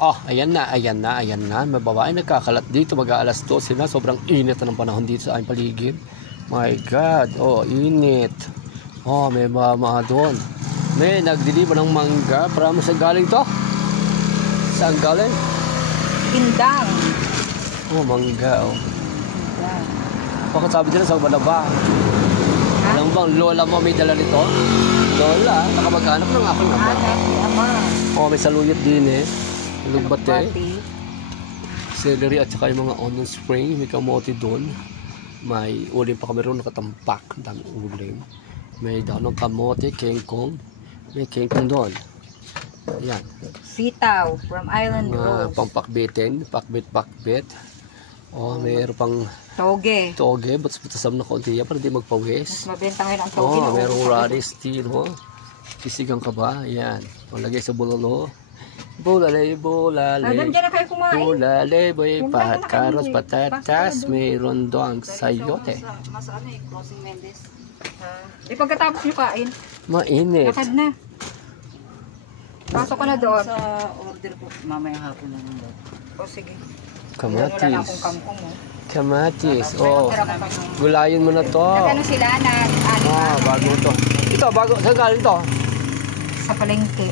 Oh, ayan na. May babae nagkakalat dito. Mag-aalas 12 na. Sobrang init na ng panahon dito sa aking paligid. My God. Oh, init. Oh, may mama doon. May nagdiliba ng mangga. Para mo saan galing to? Saan galing? Indang. Oh, mangga. Oh. Indang. Bakit sabi nila sa balaba? Alam mo bang lola mo may dala nito? Lola, nakamag-anak ng aking ama. Oh, may saluyot din eh. Lugbate. Celery at saka yung mga onion spring. May kamote doon. May ulim pa kami ron nakatampak. Ang daming ulim. May daon ng kamote, kengkong. May kengkong doon. Ayan. Sitaw from Island Rose. Pampakbitin. Pakbit. Oh, mayroon pang Toge. Butas-butasam na konti yan para di magpawis. Mas mabenta ngayon ang toge. Oh, mayroong radish tea, no? Kisigang ka ba? Ayan. Malagay sa bulalo. Bulale. Nandiyan na kayo kumain. Bulale, boy, karos, patatas, mayroon doang sayote. Mas ano eh, Crossing Mendes. Pagkatapos nyo kain. Mainit. Lakad na. Pasok ko na doon. Sa order ko, mamaya hapon na doon. O sige. Kamatis. Wala na akong kangkong mo. Kamatis. Oh. Gulayin mo na to. Nagano sila na bago to. Ito, bago. Saan galing to? sa palengke.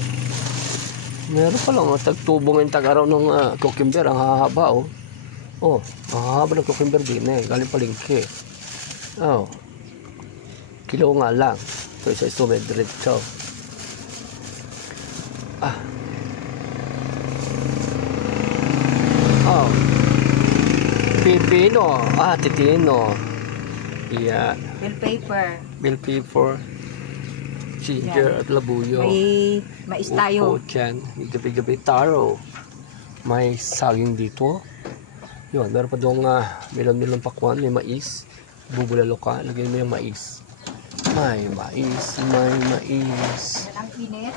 Meron pa lang. Tagtubong yung tag-araw ng cucumber. Ang hahaba, oh. Oh, ang hahaba ng cucumber din eh. Galing palengke. Oh. Kilo nga lang. Ito isa may diretso. Oh. Pipino. Titino. Yeah. Bell pepper. Ginger at labuyo. May mais tayo. Dyan. May gabi-gabi taro. May saging dito. Yun. Meron pa doon milon-milon pakwan. May mais. Bubulalo ka. Lagyan mo yung mais. May mais.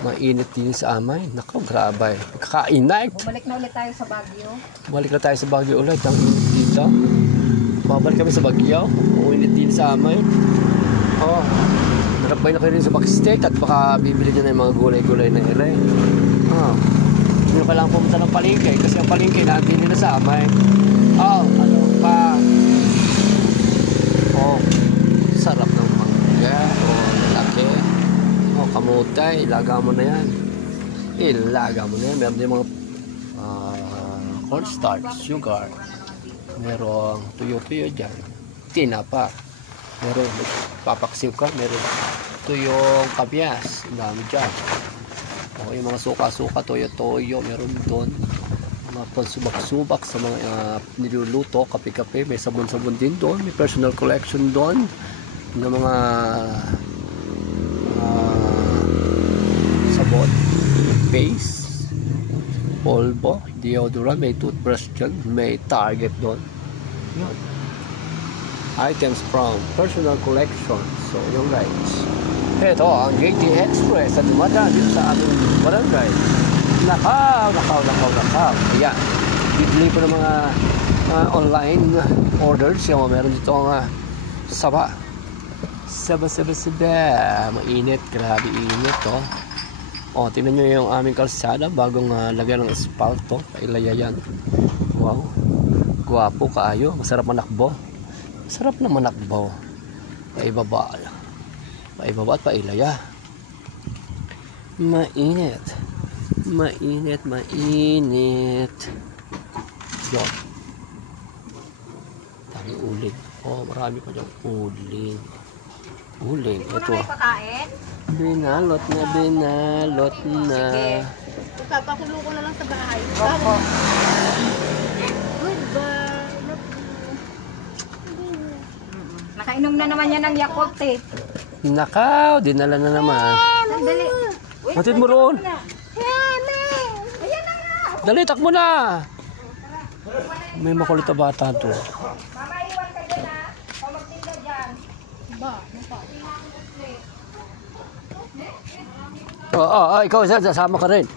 Mainit din sa amay. Nako, grabe. Kakainit. Bumalik na ulit tayo sa Baguio. Balik na tayo sa Baguio ulit. Ang init dito. Babalik kami sa Baguio. Uinit din sa amay. Oh. Nakapay na kayo rin sa Backstate at baka bibili nyo na yung mga gulay-gulay na ere. Oh. Hindi nyo kailangan pumunta ng palengke kasi ang palengke natin nila sa amay. Oh, ano pa. Oh. Sarap ng mangga. Oh, laki. Oh, kamutay. Ilaga mo na yan. Meron din mga cornstarch, sugar. Merong tuyo-tuyo dyan. Tinapa. Meron papaksiw ka. Meron tuyong kabyas. Ang dami dyan. O, yung mga suka-suka, toyo-toyo. Meron doon. Mga pansubak-subak sa mga niluluto. Kape-kape. May sabon-sabon din doon. May personal collection doon. Ng mga sabon. Paste. Polvo. Deodorant. May toothbrush dyan. May Target doon. Yun. Items from personal collection. So, yung guys. Ito ang JT Express at dumadaan dito sa aming barangay. Nakaw. Ayan. Bibili po ng mga online orders. Yung meron dito ang saba. Mainit. Grabe init, oh. Oh, tingnan nyo yung aming kalsada. Bagong lagyan ng espalto. Pailaya yan. Wow. Guwapo kaayo. Masarap manakbo. Sarap na manakbo. Paibaba at pailaya. Mainit. Yun. Dami uling. Oh, marami pa dyan uling. Ito. Binalot na. Sige. Papakulo ko na lang sa bahay. Opo. Nakainom na naman yan ng Yakult eh. Nakaw, dinala na naman. Sandali. Matid mo roon. Ayan na nga. Dali, takbo na. May makulit na bata to. Mama, iwan ka dyan ha. O magtinda dyan. Ikaw, sasama ka rin.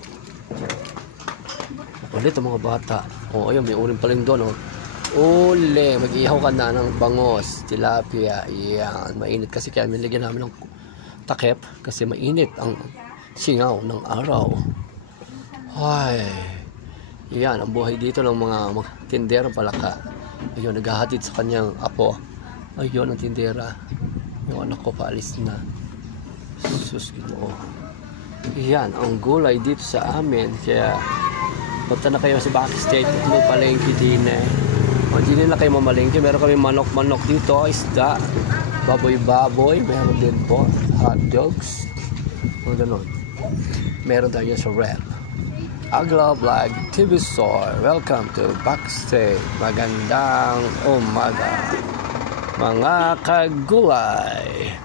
Makulit ang mga bata. Oh, ayun, may uling paling doon, oh. Uli, mag-ihaw ka na ng bangos, tilapia, yan. Mainit kasi kaya nilagyan namin ng takip kasi mainit ang singaw ng araw. Ay, Yan, ang buhay dito ng mga tindera palaka. Ayun, naghahatid sa kanyang apo. Ayun, ang tindera. Yung anak ko paalis na. Sus, ito. Yan, ang gulay dito sa amin. Kaya, punta na kayo sa backstage. May palengke din eh. O, hindi na kayo mamalengke. Meron kami manok-manok dito. Isda. Baboy-baboy. Meron din po. Hot dogs. O, ganun. Meron tayo sa rep. Agla Vlog TV Store. Welcome to Backstage. Magandang umaga mga kagulay.